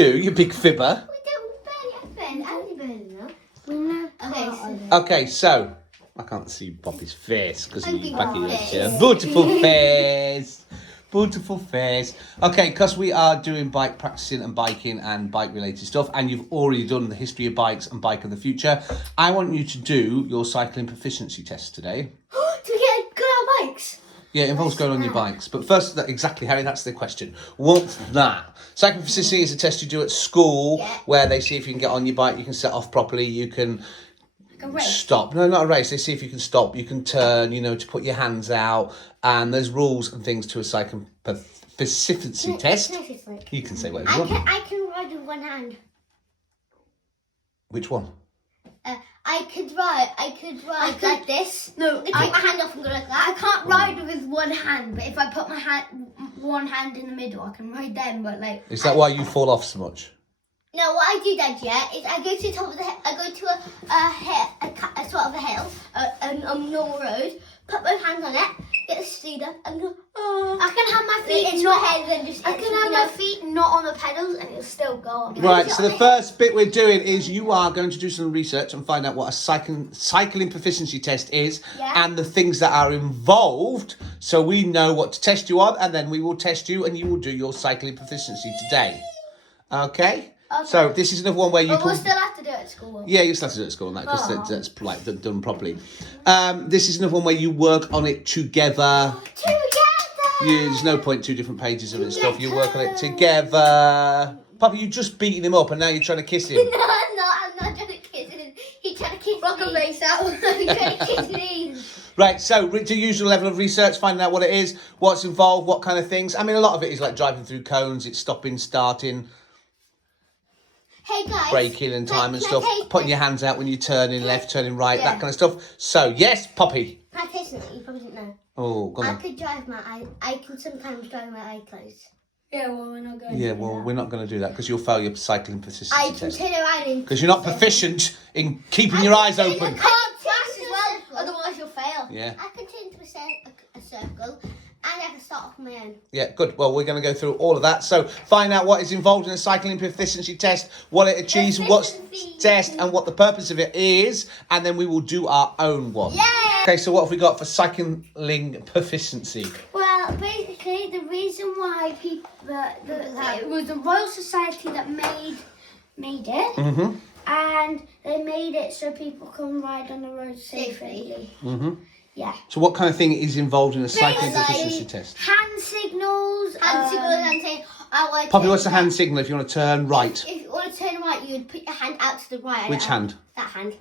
do, you big fibber. We don't burn it. I've burned enough. Okay, so I can't see Poppy's face because he's back in face. here. Beautiful face. Beautiful face. Okay, because we are doing bike practicing and biking and bike related stuff, and you've already done the history of bikes and bike of the future, I want you to do your cycling proficiency test today. Do we get good on bikes? Yeah, it involves going on your bikes. But first, exactly, Harry, that's the question. What's that? Cycling proficiency is a test you do at school where they see if you can get on your bike, you can set off properly, you can stop. No, not a race. They see if you can stop, you can turn, you know, to put your hands out. And there's rules and things to a cycling proficiency test. You can say whatever you want. I can ride with one hand. Which one? I could ride like this. No, take my hand off and go like that. I can't ride with one hand, but if I put my one hand in the middle, I can ride them. But like, is that why you fall off so much? No, what I do, Dad, is I go to the top of the hill. I go to a sort of a hill, a normal road. Put my hands on it, get the speed up, and go. Oh. I can have my feet in my head and just. I can have my feet not on the pedals, and it'll still go up. Right. So the first bit we're doing is you are going to do some research and find out what a cycling proficiency test is and the things that are involved, so we know what to test you on, and then we will test you, and you will do your cycling proficiency today. Okay. So this is another one where you But we'll still have to do it at school. Yeah, you still have to do it at school on that because that's like done properly. This is another one where you work on it together. There's no point two different pages of it and stuff. You work on it together. Papa, you just beating him up and now you're trying to kiss him. No, I'm not. I'm not trying to kiss him. He's trying to kiss me. Face out. He's trying to kiss me. Right, so do usual level of research, finding out what it is, what's involved, what kind of things. I mean, a lot of it is like driving through cones, it's stopping, starting. Hey guys, braking and time and stuff, putting your hands out when you're turning left, turning right, that kind of stuff. So, yes, Poppy. Can I taste it? You probably didn't know. Oh, go on. I can sometimes drive my eye closed. Yeah, well, we're not going to do that. We're not going to do that because you'll fail your cycling proficiency test. I can turn around because you're not proficient in keeping your eyes open. You can't pass as well, otherwise you'll fail. Yeah. I can turn into a circle. And I can start off on my own. Yeah, good. Well, we're going to go through all of that. So find out what is involved in a cycling proficiency test, what it achieves, what's test, and what the purpose of it is. And then we will do our own one. Yeah. Okay, so what have we got for cycling proficiency? Well, basically, the reason why it was the Royal Society that made it. Mm-hmm. And they made it so people can ride on the road safely. Mm-hmm. Yeah. So what kind of thing is involved in a cycling proficiency test? Hand signals. And saying, Poppy, what's a hand signal if you want to turn right? If you want to turn right, you would put your hand out to the right. Which hand? That hand.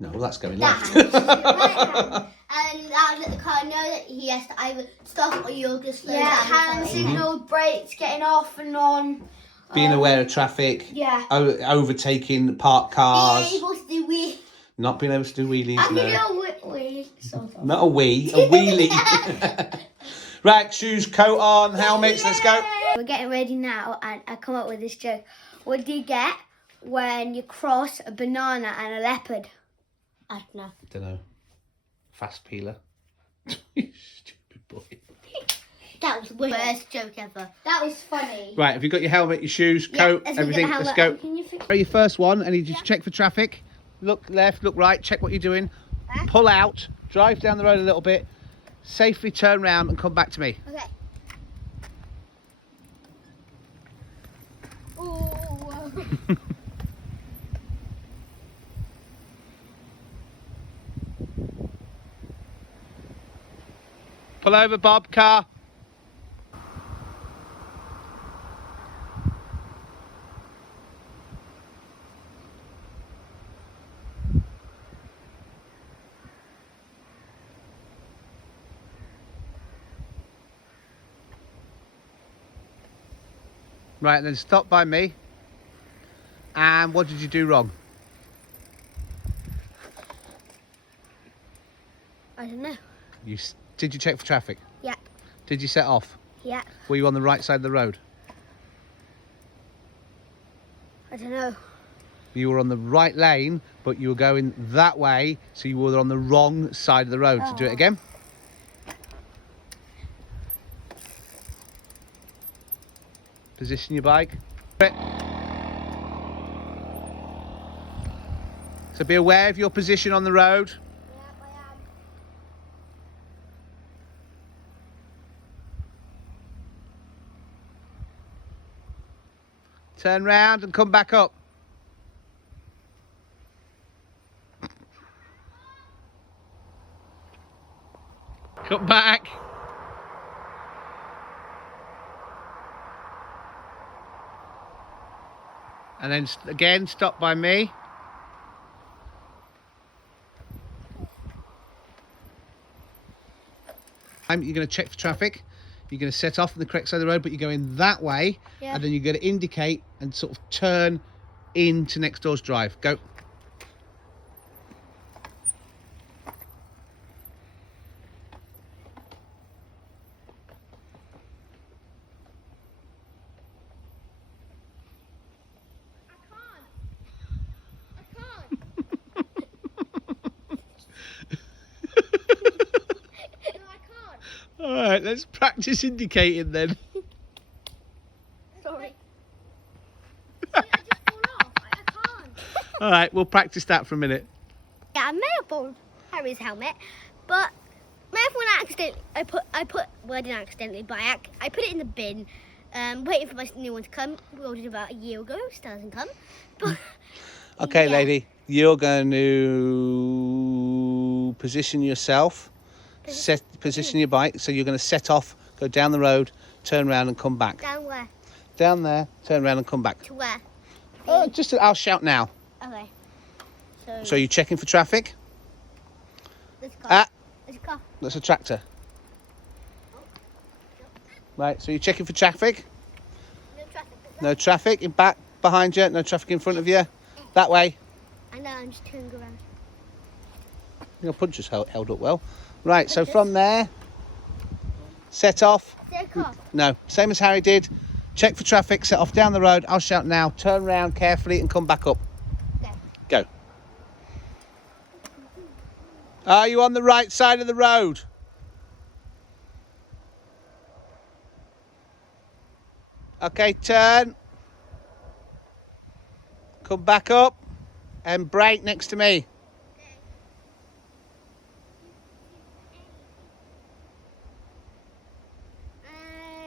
No, that's going that left. Hand. Right hand. And that would let the car know that he has to either stop or you'll just slow down. Hand signals, brakes, getting off and on. Being aware of traffic. Yeah. Overtaking parked cars. Being able to do wheelies. Not being able to do wheelies, I can no. do a wheelie. Sort of. Not a wee, a wheelie. Right, shoes, coat on, helmets, let's go. We're getting ready now and I come up with this joke. What do you get when you cross a banana and a leopard? I don't know. Don't know. Fast peeler. Stupid boy. That was the worst joke ever. That was funny. Right, have you got your helmet, your shoes, coat, everything? Let's go. Your first one, and you just check for traffic. Look left, look right, check what you're doing. Pull out, drive down the road a little bit, safely turn round and come back to me. Okay. Pull over, Bob, car. Right, then stop by me. And what did you do wrong? I don't know. Did you check for traffic? Yeah. Did you set off? Yeah. Were you on the right side of the road? I don't know. You were on the right lane, but you were going that way, so you were on the wrong side of the road. So do it again. Position your bike. So be aware of your position on the road. Yeah, I am. Turn round and come back up. Come back. And then again, stop by me. You're going to check for traffic. You're going to set off on the correct side of the road, but you're going that way. Yeah. And then you're going to indicate and sort of turn into next door's drive. Go. All right, let's practice indicating then. Sorry. I just fall off. I can't. All right, we'll practice that for a minute. Yeah, I may have borrowed Harry's helmet, but may have when I accidentally, well, I didn't accidentally, but I put it in the bin, waiting for my new one to come. We ordered about a year ago, still hasn't come. But Okay, yeah. lady, you're going to position yourself. Position your bike, so you're going to set off, go down the road, turn around and come back. Down where? Down there, turn around and come back. To where? I'll shout now. Okay. So you're checking for traffic? There's a car. Ah, There's a car. that's a tractor. Right, so you're checking for traffic? No traffic. No traffic in back, behind you, no traffic in front of you. That way. I know, I'm just turning around. Your punch just held up well. Right, so from there, set off. Is there a car? No, same as Harry did. Check for traffic, set off down the road. I'll shout now. Turn round carefully and come back up. Go. Go. Are you on the right side of the road? Okay, turn. Come back up and brake next to me.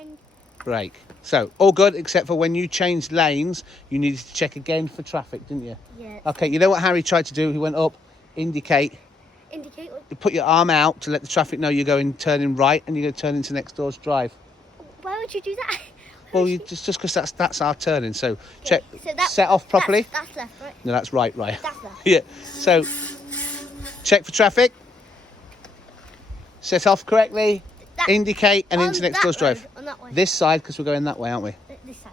And Brake. So, all good, except for when you changed lanes, you needed to check again for traffic, didn't you? yeah. Okay, you know what Harry tried to do? He went up, indicate, Indicate what? you put your arm out to let the traffic know you're going turning right and you're going to turn into next door's drive. Why would you do that? Well, you just because that's our turning. So check, So that- set off properly. That's left, right? No, that's right. That's left. Yeah. So check for traffic. Set off correctly. That- Indicate and on into next that door's drive. road, on that way. This side because we're going that way, aren't we? This side.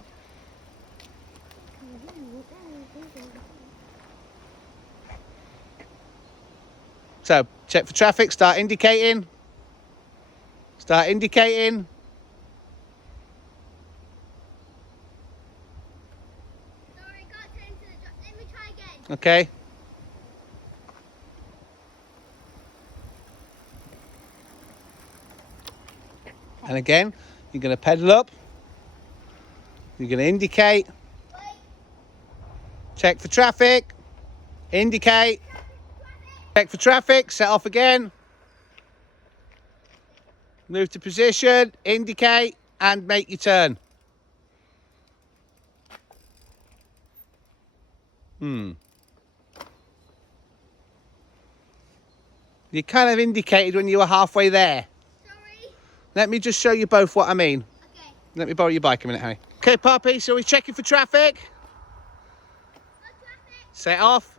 So check for traffic. Start indicating. Start indicating. Sorry, can't turn into the drive. Let me try again. Okay. And again, you're going to pedal up. You're going to indicate. Wait. Check for traffic. Indicate. Check for traffic. Set off again. Move to position. Indicate and make your turn. You kind of indicated when you were halfway there. Sorry. Let me just show you both what I mean. Okay. Let me borrow your bike a minute, Harry. Okay, Poppy, so we're checking for traffic. No traffic. Set off.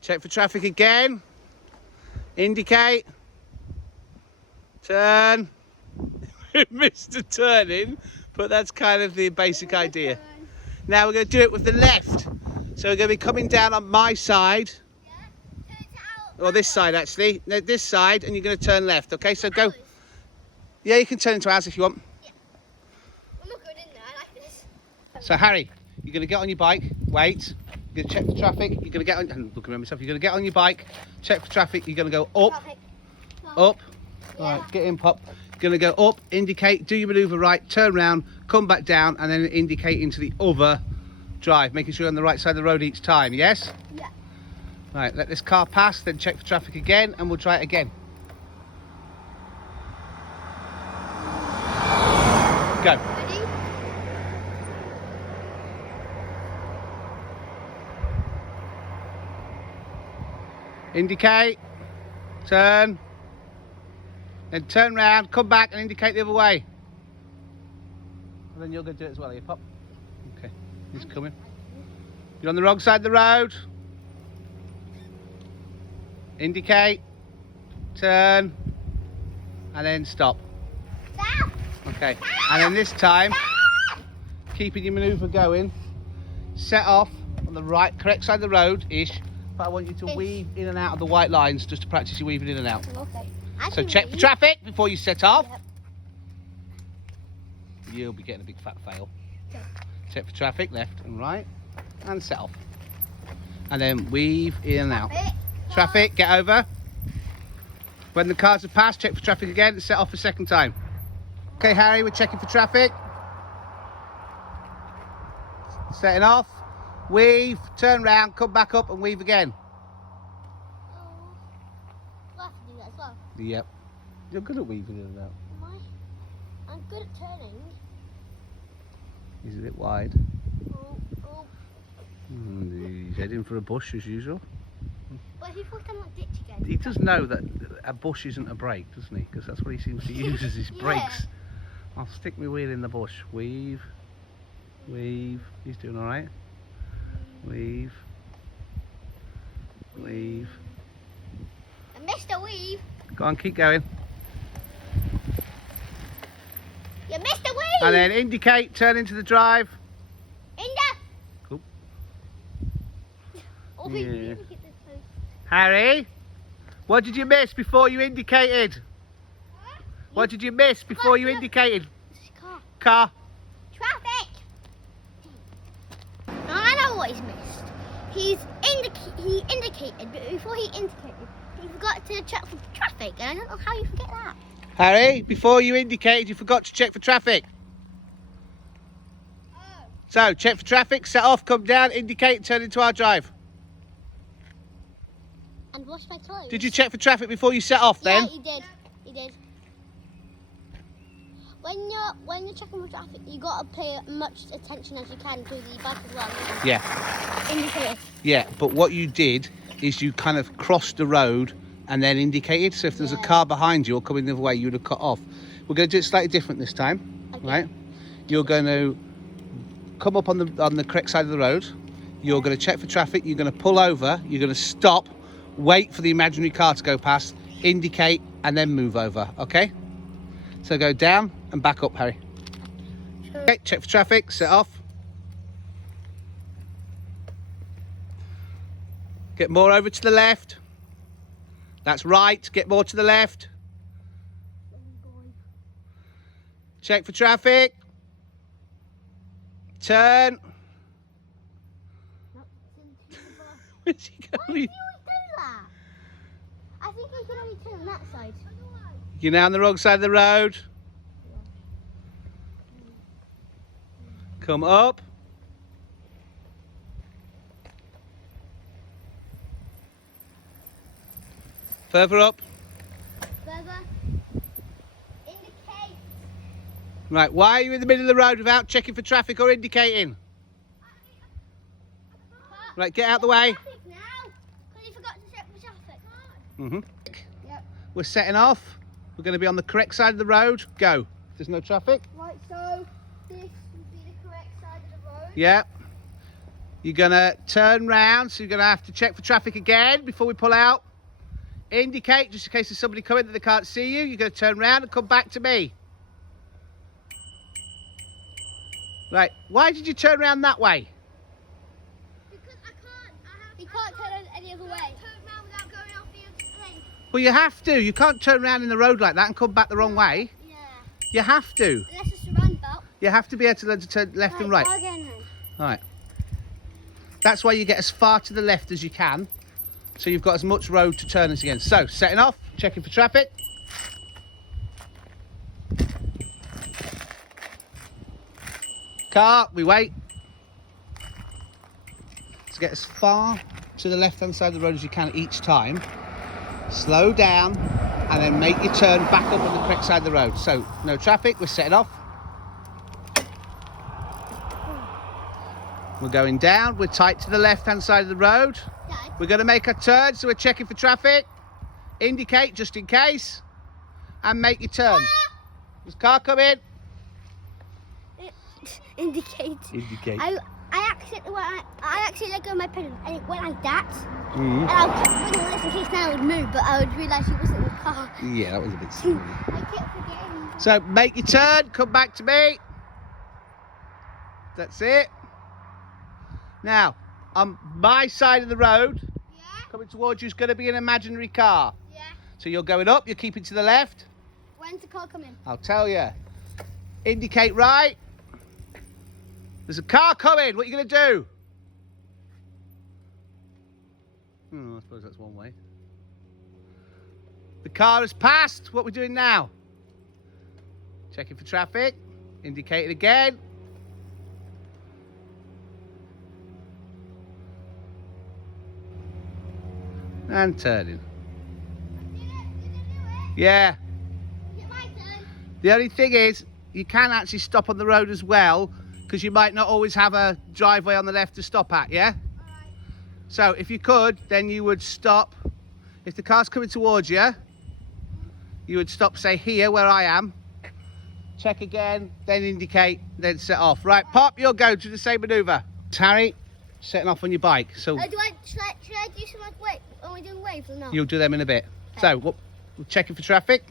Check for traffic again. Indicate. Turn. Missed the turning, but that's kind of the basic idea. Now we're going to do it with the left. So we're going to be coming down on my side, Yeah. Turn it out. or this side actually. No, this side, and you're going to turn left. Okay, so go. Yeah, you can turn into ours if you want. I'm not good in there. I like this. So Harry, you're going to get on your bike. Wait. You're going to check for traffic. You're going to get on. I'm looking around myself. You're going to get on your bike. Check for traffic. You're going to go up, Traffic. up. Yeah. All right, get in, Pop. You're going to go up. Indicate. Do your manoeuvre right. Turn round. come back down, and then indicate into the other drive, making sure you're on the right side of the road each time, yes? Yeah. Right, let this car pass, then check for traffic again, and we'll try it again. Go. Ready? Indicate, turn, then turn round, come back and indicate the other way. And then you're going to do it as well, are you, Pop? Okay, he's coming. You're on the wrong side of the road. Indicate, turn, and then stop. Stop. Okay, and then this time, keeping your manoeuvre going, set off on the right, correct side of the road-ish, but I want you to weave in and out of the white lines just to practice your weaving in and out. Okay. So check for traffic before you set off. Yep. You'll be getting a big fat fail. Okay. Check for traffic, left and right, and set off. And then weave in and out. Traffic, get over. When the cars have passed, check for traffic again and set off a second time. Okay, Harry, we're checking for traffic. Setting off. Weave, turn round, come back up and weave again. We'll have to do that as well. Yep. You're good at weaving in and out. Am I? I'm good at turning. He's a bit wide. Oh. He's heading for a bush as usual. But if you fall down that ditch again. He does know that a bush isn't a brake, doesn't he? Because that's what he seems to use as his brakes. I'll stick my wheel in the bush. Weave. Weave. He's doing all right. Weave. Weave. I missed a weave. Go on, keep going. You missed a weave. And then indicate, turn into the drive. Inda. Cool. Oh, Yeah. you hit the post. Harry, what did you miss before you indicated? What did you miss before you indicated? This car. Car. Traffic. Now I know what he's missed. He indicated, but before he indicated, he forgot to check for traffic, and I don't know how you forget that. Harry, before you indicated, you forgot to check for traffic. Oh. So, check for traffic, set off, come down, indicate, turn into our drive. And wash my clothes. Did you check for traffic before you set off then? Yeah, he did. He did. When you're checking for traffic, you gotta pay much attention as you can to the bike as well. Yeah. Indicate. Yeah, but what you did is you kind of crossed the road and then indicated. So if there's a car behind you or coming the other way, you would have cut off. We're going to do it slightly different this time, right? You're going to come up on the correct side of the road. You're going to check for traffic. You're going to pull over. You're going to stop, wait for the imaginary car to go past, indicate, and then move over. Okay? So go down and back up, Harry. Sure. Okay, check for traffic. Set off. Get more over to the left. That's right. Get more to the left. Check for traffic. Turn. Where's he Why going? do you always do that? I think he can only turn on that side. You're now on the wrong side of the road. Come up. Further up. Further. Indicate. Right, why are you in the middle of the road without checking for traffic or indicating? Right, get out the way. Traffic now. Because he forgot to check for traffic. Yep. We're setting off. We're going to be on the correct side of the road. Go. There's no traffic. Right, so this would be the correct side of the road. Yeah. You're going to turn round, so you're going to have to check for traffic again before we pull out. Indicate, just in case there's somebody coming that they can't see you. You're going to turn round and come back to me. Right, why did you turn round that way? Because I can't. You can't turn any other way. Turn around without going off the other lane. Well, you have to. You can't turn around in the road like that and come back the wrong way. Yeah. You have to. Unless it's a roundabout. You have to be able to learn to turn left and right. Try again then. All right. That's why you get as far to the left as you can, so you've got as much road to turn as again. So, setting off, checking for traffic. Car, we wait. To get as far to the left-hand side of the road as you can each time. Slow down and then make your turn back up on the correct side of the road. So, no traffic, we're setting off. We're going down, we're tight to the left-hand side of the road. We're going to make a turn, so we're checking for traffic. Indicate just in case. And make your turn. There's a car coming. Indicate. Indicate. I actually let go of my pedal and it went like that. And I was putting this in case now it would move, but I would realise it wasn't in the car. Yeah, that was a bit silly. I kept forgetting. So make your turn, come back to me. That's it. Now, on my side of the road, coming towards you is going to be an imaginary car. Yeah. So you're going up, you're keeping to the left. When's the car coming? I'll tell you. Indicate right. There's a car coming. What are you going to do? I suppose that's one way. The car has passed. What are we doing now? Checking for traffic. Indicate it again. And turning. Yeah. Is it my turn? The only thing is, you can actually stop on the road as well, because you might not always have a driveway on the left to stop at, yeah? Alright. So if you could, then you would stop. If the car's coming towards you, you would stop, say, here where I am. Check again, then indicate, then set off. Right, Pop, you'll go to the same manoeuvre. Harry, setting off on your bike. So Should I do some like wait? Are we doing waves or not? you'll do them in a bit. So we're checking for traffic.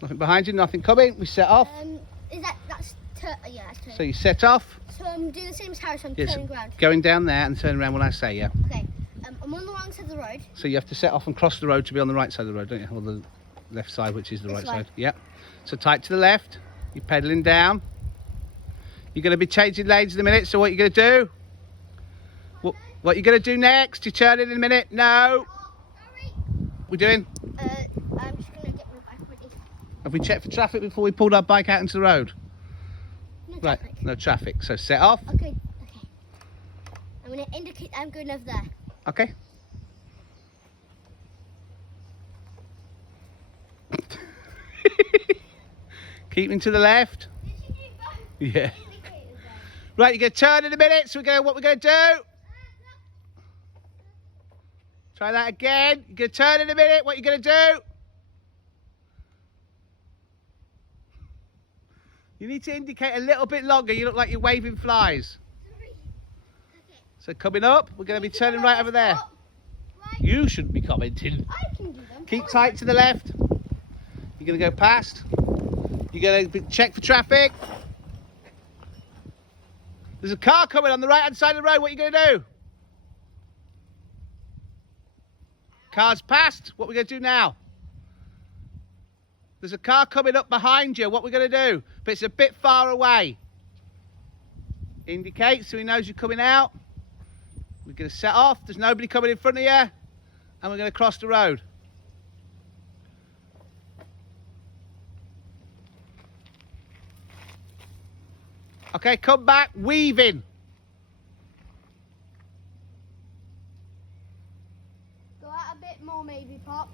Nothing behind you, nothing coming. We set off. Is that's yeah, that's turn. So you set off. So I'm doing the same as Harry, so I'm Yes, turning around. going down there and turn around when I say, yeah. Okay. I'm on the wrong side of the road. So you have to set off and cross the road to be on the right side of the road, don't you? Or the left side, which is the This right way. side. Yeah. So tight to the left. You're pedalling down. You're going to be changing lanes in a minute. So what are you going to do? What are you going to do next? You turn in a minute. No. Sorry. We're doing. I'm just gonna get my bike ready. Have we checked for traffic before we pulled our bike out into the road? No Right. traffic. No traffic. So set off. Okay. I'm gonna indicate I'm going over there. Okay. Keeping to the left. Yeah. Right, you're going to turn in a minute, so what we're going to do. Try that again. You're going to turn in a minute, what you're going to do. You need to indicate a little bit longer. You look like you're waving flies. So coming up, we're going to be turning right over there. You shouldn't be commenting. I can do them. Keep tight to the left. You're going to go past. You're going to check for traffic. There's a car coming on the right-hand side of the road. What are you going to do? Car's passed. What are we going to do now? There's a car coming up behind you. What are we going to do? But it's a bit far away. Indicate so he knows you're coming out. We're going to set off. There's nobody coming in front of you. And we're going to cross the road. Okay, come back, weaving. Go out a bit more, maybe, Pop.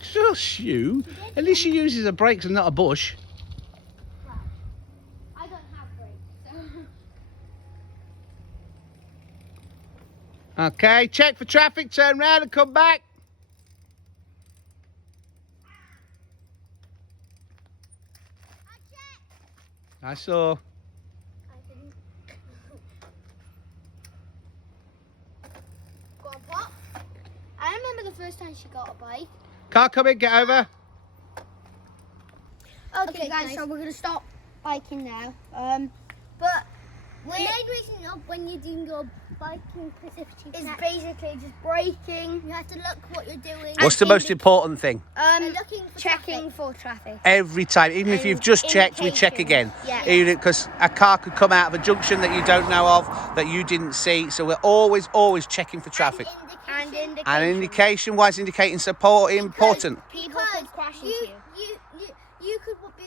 Just you. At least she uses her brakes and not a bush. Well, I don't have brakes. So. Okay, check for traffic, turn round and come back. I saw. Go on, Pop. I remember the first time she got a bike. Car coming, get over. Okay, guys, so we're going to stop biking now. But the main reason of when you're doing your biking specifically is basically just braking. You have to look what you're doing. What's the most important thing? Checking for traffic. Every time, even if you've just checked, we check again. Yeah. Because a car could come out of a junction that you don't know of, that you didn't see. So we're always checking for traffic. And indication. And indication, why is indicating so important? People could crash into you.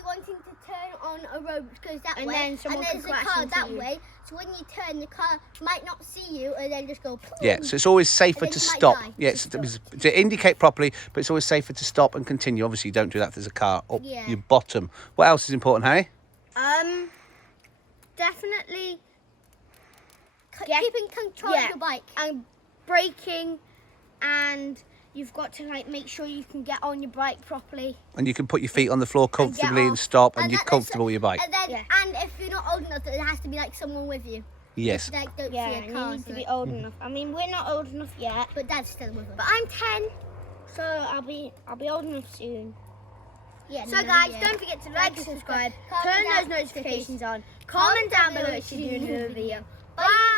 wanting to turn on a road which goes that And way, then someone and there's could a crash car into that you. way. So when you turn, the car might not see you and then just go. Poof. Yeah, so it's always safer And to then you might stop. die. Yeah, to indicate properly, but it's always safer to stop and continue. Obviously, you don't do that if there's a car up your bottom. What else is important, Harry? Definitely Keeping control of your bike. and braking, and you've got to like make sure you can get on your bike properly. And you can put your feet on the floor comfortably and off. stop, and you're comfortable with your bike. And then, and if you're not old enough, there has to be like someone with you. Yes. Like, don't Yeah, see and a you car. need to be old enough. I mean, we're not old enough yet, But Dad's still with us. but I'm 10, so I'll be old enough soon. Yeah. So guys, don't forget to like and subscribe, Comment turn down those notifications on, comment down below if you're doing a video. Bye!